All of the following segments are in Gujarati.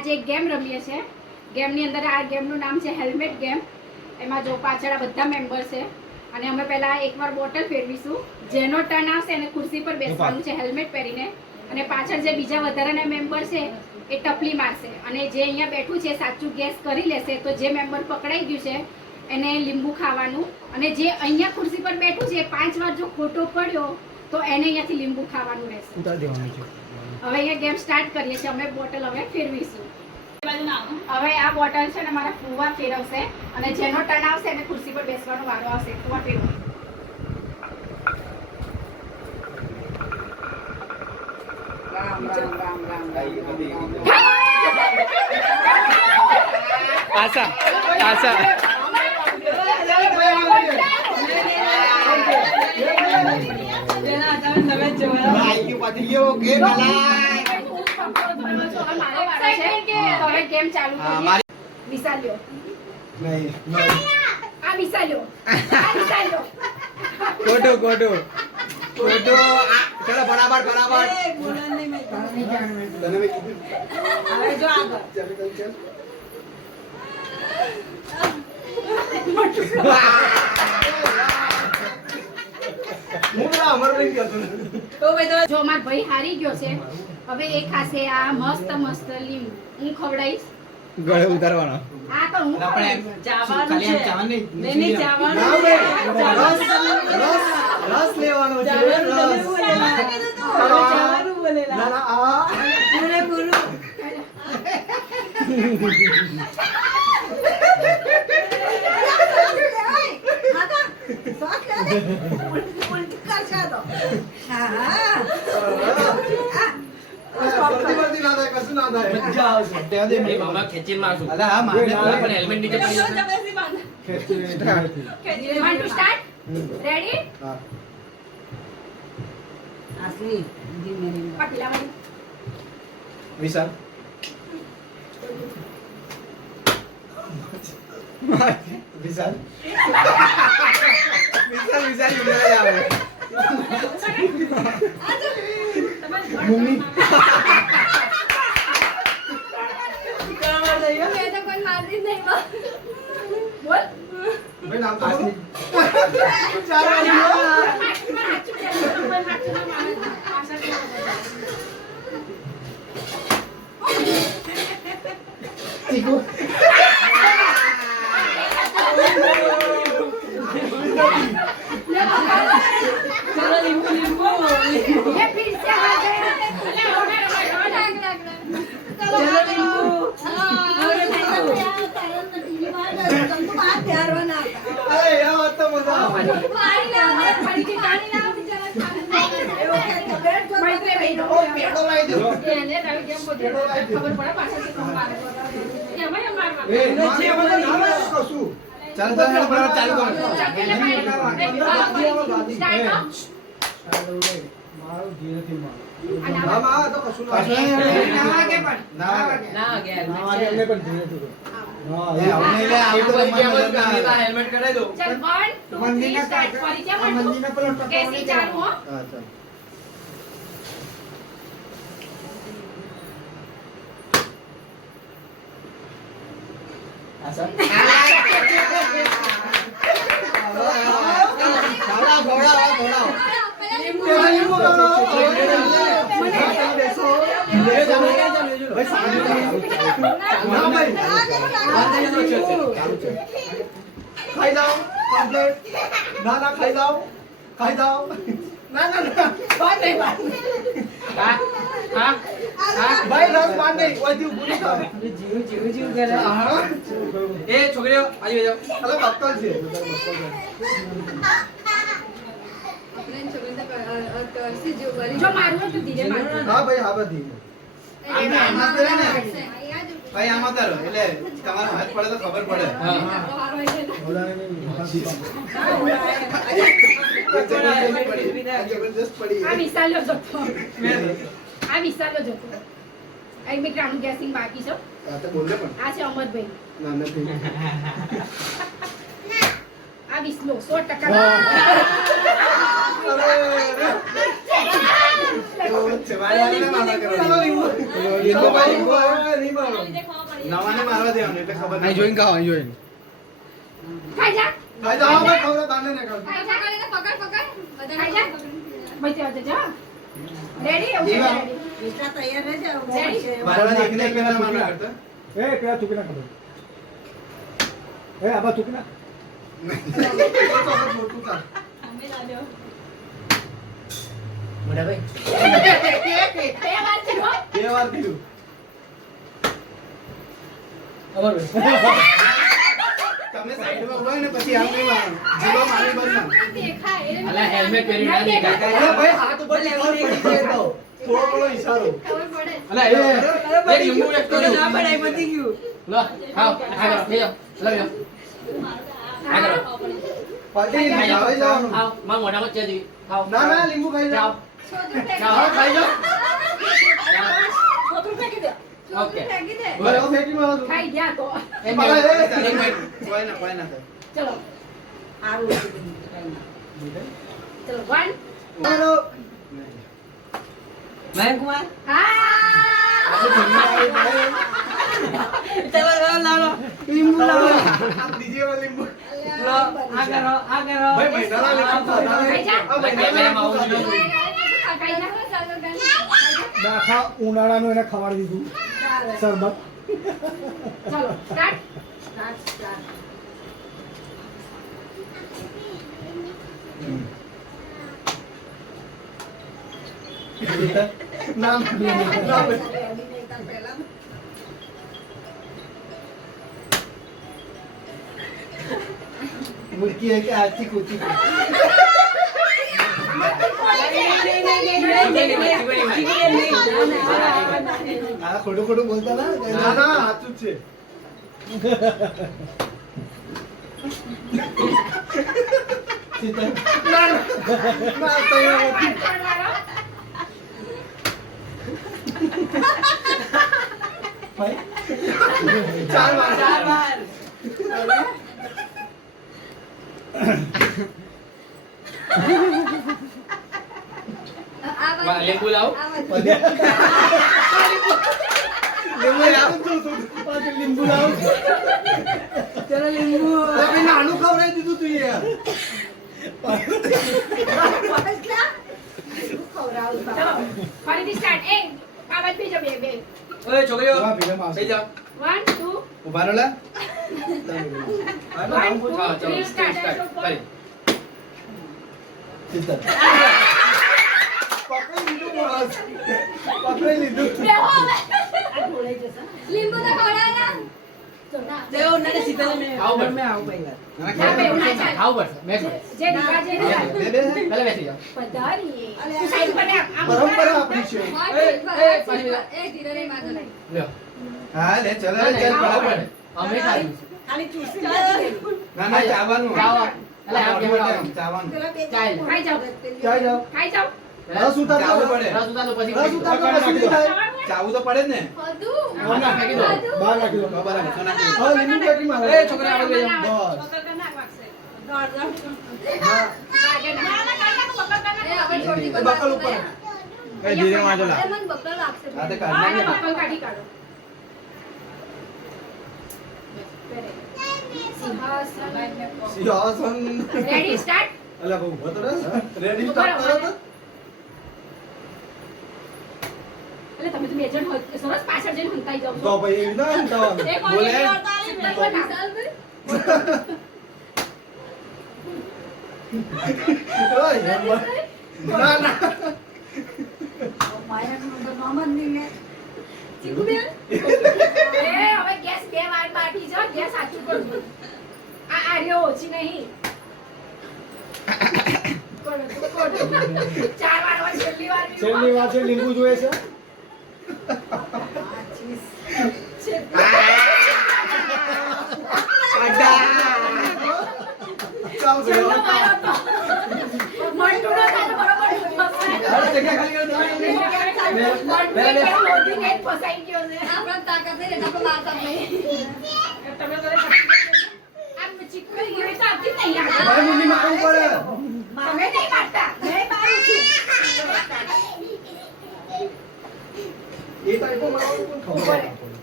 આજે એક ગેમ રમીએ છીએ. ગેમની અંદર આ ગેમનું નામ છે હેલ્મેટ ગેમ. એમાં જો પાછળ આ બધા મેમ્બર છે અને અમે પહેલા એકવાર બોટલ ફેરવીશું. જેનો ટર્ન આવશે એને ખુરશી પર બેસવાનું છે હેલ્મેટ પહેરીને અને પાછળ જે બીજા વધારાના મેમ્બર છે એ ટપલી મારશે અને જે અહીંયા બેઠું છે સાચું ગેસ કરી લેશે તો જે મેમ્બર પકડાઈ ગયું છે એને લીંબુ ખાવાનું અને જે અહીંયા ખુરશી પર બેઠું છે 5 વાર જો ખોટો પડ્યો તો એને અહીંયાથી લીંબુ ખાવાનું રહેશે. હવે અહીંયા ગેમ સ્ટાર્ટ કરીએ છીએ. અમે બોટલ હવે ફેરવીશું. હવે આ બોટલ છે ને મારા ફુવા ફેરવશે અને જેનો ટર્ન આવશે એને ખુરશી પર બેસવાનો વારો આવશે. ફુવા ફેરવો. રામ રામ રામ રામ આશા આશા ગેમ ચાલુ કરીએ. વિસાલ્યો આ વિસાલ્યો આ વિસાલ્યો કોટો કોટો કોટો ચલો બરાબર બરાબર હવે જો આગળ જો માર ભાઈ હારી ગયો છે. હવે એ ખાશે આ મસ્ત મસ્ત લીંબુ. હું ખવડાવીશ. ગળે ઉતારવાનો. આ તો હું ખવડાવીશ. રસ લેવાનો છે વિશાલ વિશાલ વિશાલ વિશાલ મમ્મી ભાઈ નામ તો Chico. चलो लींबू लींबू ये फिर से आ गए. चलो लींबू अरे यार तो मजा पेड़ो लाई दो खबर पड़ा पाछा से कौन मारे ये हमें मारवा ए मारे वाला नाम है कसू चल चल बराबर चालू कर मारो धीरे धीरे मार ना तो कसू ना आगे पण ना आगे हमने पण धीरे धीरे हां ये हमने ले आवतो मंदीना हेल्मेट कढाई दो चल 1 2 3 स्टार्ट परिचय मंदीना पेलो कैसी चालू हो हां चल ऐसा घोड़ा घोड़ा लींबू खाई जाओ कंप्लीट ना ना खाई जाओ ना ना ना बात नहीं बात भाई रस मान नहीं वो दी बुनी का जीव करे हां ए छोकरियो आज जाओ हेलो बक्कल છે जो मारू तो धीरे मारू. हां भाई हां बધી આમાં કરે ને ભાઈ આમાં કરો એટલે તમારો હાથ પડે તો ખબર પડે હા જબરદસ્ત પડી આ વિશાલ્યો જતો એક મિનિટ ગેસિંગ બાકી છે. આ તો બોલે પણ આ છે અમરભાઈ. ના નથી આ વિસલો 100% અરે નવાને મારવા દેવાનું એટલે ખબર અહીં જોઈને ખાઓ, અહીં જોઈને. ખાઈ જા ખાઈ જાઓ ભાઈ ખવડા બાંધે ને ખાવ ખાઈ જા પકડ પકડ ખાઈ જા બચી આવજે જા રેડી જીવા. બેટા તૈયાર રહેજે મારવા એકને એક પેલા મારવા કરતા એ પેલા ચૂકી ના ખબર એ આબા ચૂકી ના મોટું ચાલ મોટા ભાઈ બે વાર છે હો બે વાર થયું ખબર તમે સાઈડમાં ઉભા રહો ને પછી આમ નહીં મારવાનું જીવા મારી બંધ દેખાય અલા હેલ્મેટ પહેરી ના દેખાય અરે ભાઈ હાથ ઉપર લેવાનું નહીં દેતો થોડો થોડો ઈશારો ખબર પડે અલા એક લીંબુ એક તો ના પડાય પતી ગયું લો ખાઓ આ કરો લે લો આ કરો પાટી ખાઈ જવાનું આવ માં મોઢામાં ચા દી ખાઓ ના ના લીંબુ ખાઈ જાઓ જાઓ ખાઈ જાઓ છોકરું ફેંકી દે ઓકે ફેંકી દે બરાબર ફેંકી મારો ખાઈ ગયા તો એક પાલા એ મિનિટ કોઈ ના થાય ચલો આરું ચલો 1 મારો મયંક કુમાર હા ચલો લાવો લીંબુ લાવો બીજી વાર લીંબુ લો આ કરો ભાઈ મહિનાના લીંબુ ખાતા ખાઈ જા. આ મહિનાના લીંબુ ખાતા ખાઈ જા આખા ઉનાળાનું એને ખવાડી દીધું શરબત ચલો સ્ટાર્ટ ના ના मुर्गी है कि आती कुत्ती આ ખોટું ખોટું બોલતા ના ના સાચું જ છે ના ના તૈયાર હતી ભાઈ ચાર વાર લીંબુ લાવો લીંબુ લાવ તું લીંબુ લાવ ચલો લીંબુ અરે નાનું ખવડાવી દીધું તું યાર ચલો ફરીથી સ્ટાર્ટ એ આવાજ બીજો બે બે ઓય છોકરીઓ વાહ, ભીલા માણસો. થઈ જાઓ 1 2 ઉભા રહો લા 1 2 હા ચલો 3 સ્ટાર્ટ કરી સીધા પકડી લીધું બોસ પકડી લીધું બે હો આ ઢોળાઈ જશે લીંબુ તો ખવડાય ના તો ના દેવો નને સીધા મે આવ મે આવ પહેલા ના બે ના ચાલ આવ બસ બેસ જે દીવા જે દીવા બે બે પહેલા બેસી જાઓ પધારી તું સાઈડ પર આમ પરંપરા આપણી છે એ ધીરે રે માગો લ્યો હા લે ચલો ચાલ બરાબર અમે ખાઈ ખાલી ચૂસી ના ના ચાવાનું ચાવા એટલે આમ કેમ આવ ચાવાનું ચાલ ખાઈ જાઓ ચાલ જાઓ ખાઈ જાઓ રસ ઉતાર ચાવવું પડે રસ ઉતાર તો પછી રસ ઉતાર તો પછી નહીં થાય ચાવું તો પડે જ ને ના ફેંકી દો બહાર નાખી દો બરાબર સોના હવે લીંબુ ફેંકી મારો એ છોકરા આવડે બસ વાગે ના ના કાઢી નાખો બકલ એ હવે છોડી એ બકલ ઉપર એ ધીરે વાંચો લા. મને બકલ લાગશે આ તે હા કાઢ ને નાખ બકલ કાઢી કાઢો સિંહાસન સિંહાસન રેડી સ્ટાર્ટ અલા બહુ ઉભો તો રસ રેડી સ્ટાર્ટ કરો તો એટલે તમે તો મેજર હોય સરસ પાછળ જઈને હંતાઈ જાવ તો છો ભાઈ એવી ના હંતાવાનું. એક બોલે ઓય, ના ના એ હવે ગેસ બે વાર બાકી છે ગેસ સાચું કરજો આ આર્યો ઓછી નહીં કોડો ચાર વાર હોય છેલ્લી વાર બી છેલ્લી વાર છે લીંબુ જોઈએ છે ચાલ છેલ્લો ભાઈ વાર હતો મંટુનો થાય બરોબર ફસાય અરે જગ્યા ખાલી કરો મંટુ કેમ હોતી ને ફસાઈ ગયો છે આપણા તાકાત નહીં એટલે આપણે મારતા નહીં તમે તો આમ ચીકુ ગયો તો આપતી નહીં યાર ભાઈ મુંડી મારવું પડે તમે નહીં મારતા નહીં મારું છું એ ટાઈપો મારવાનું પણ ખબર ઉપર. પડે.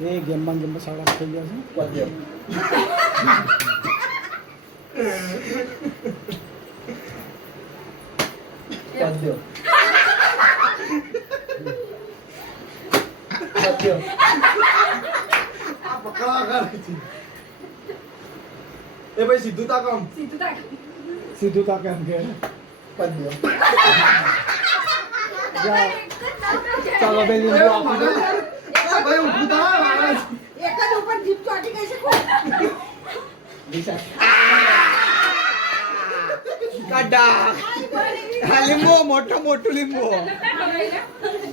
એ ગેમમાં સાડા થઈ ગયા છે. એ ભાઈ સીધું તાકમ. સીધું તાકે એમ કે પદ્ય. ચાલો બે લીંબુ આપી દો. ભાઈ ઊભું થા. એક જ ઉપર જીપ ચોટી ગઈ છે કાઢા. આ લીંબુ મોટું લીંબુ.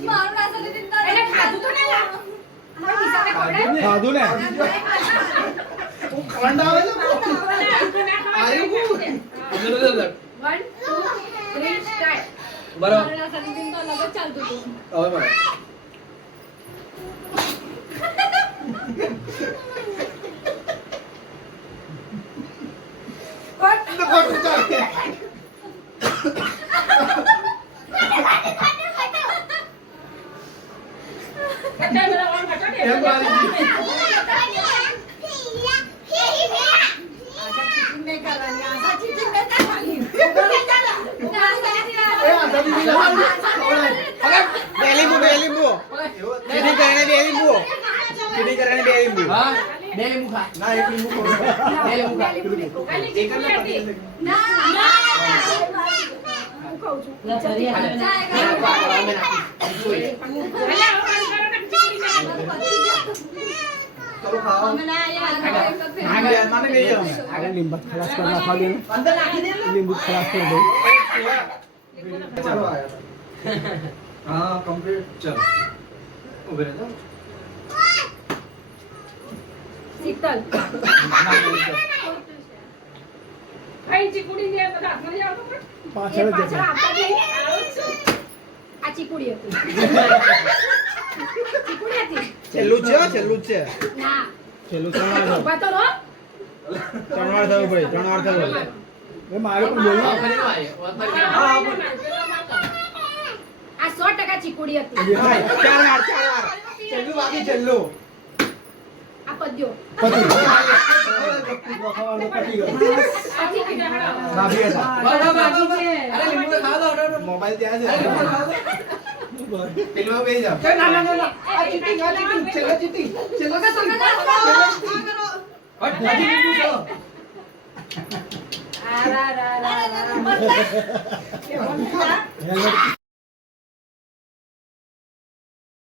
મારું રાસા ને દિન એને ખાધું તો નહીં લાવ. મારા હિસાબે ખવડાય. ખાધું ને ખાંડ આવે છે. આયુ કુ. 1 2 3 સ્ટાર્ટ. બરો મારું રાસા ને દિન તો અલગ જ ચાલતું હતું હવે બરાબર. ખોટું ચાલે. એમ વાળી. મેં કરવાની આશા ચીચી મેં કરવાની એ આ દબી બે લીંબુ. ચીટી કરીને બે લીંબુ. હા બે લીંબુ ખા ના એક લીંબુ ખોલો. બે લીંબુ ખા ખાલી ચીકુડી હતી. હું કહું છું ચલો ખાઓ. અમે ના યાર મને લઈ જાઓ. આગળ લીંબુ ખલાસ કરી નાખવા દે. અંદર નાખી દે. લીંબુ ખલાસ કરી દે. ચલો આયા. હા કમ્પ્લીટ. ચલો ઉભે રહેજો. શીતલ. ભાઈ ચીકુડી ને બધા હાથમાં લઈ આવતો પણ. પાછળ જ પાછળ જશે. આપતા જ નહીં. આવું જ છું. આ ચીકુડી હતી. ચીકુડી હતી. છેલ્લું જ છે. ના. છેલ્લું 3 વાર થયું. ઊભા તો રહો. 3 વાર થયું ભાઈ. 3 વાર થયું. એ મારે પણ બોલો. આ 100% ચીકુડી હતી. 4 વાર. છેલ્લું બાકી છેલ્લું. આ પદ્યો. પતિ. ખાવાનું પતી ગયું. આ ચીકુડી. ભાભી હતા. અરે લીંબુ તો ખાવા દો મોબાઈલ ત્યાં છે. પેલું બેહી જાઓ. ના. આ ચીટિંગ છેલ્લે ચીટિંગ. છેલ્લે તમે ચીટિંગ. ના કરો હટ હજી લીંબુ છો આ રા રા રા રા. હેલ્મેટ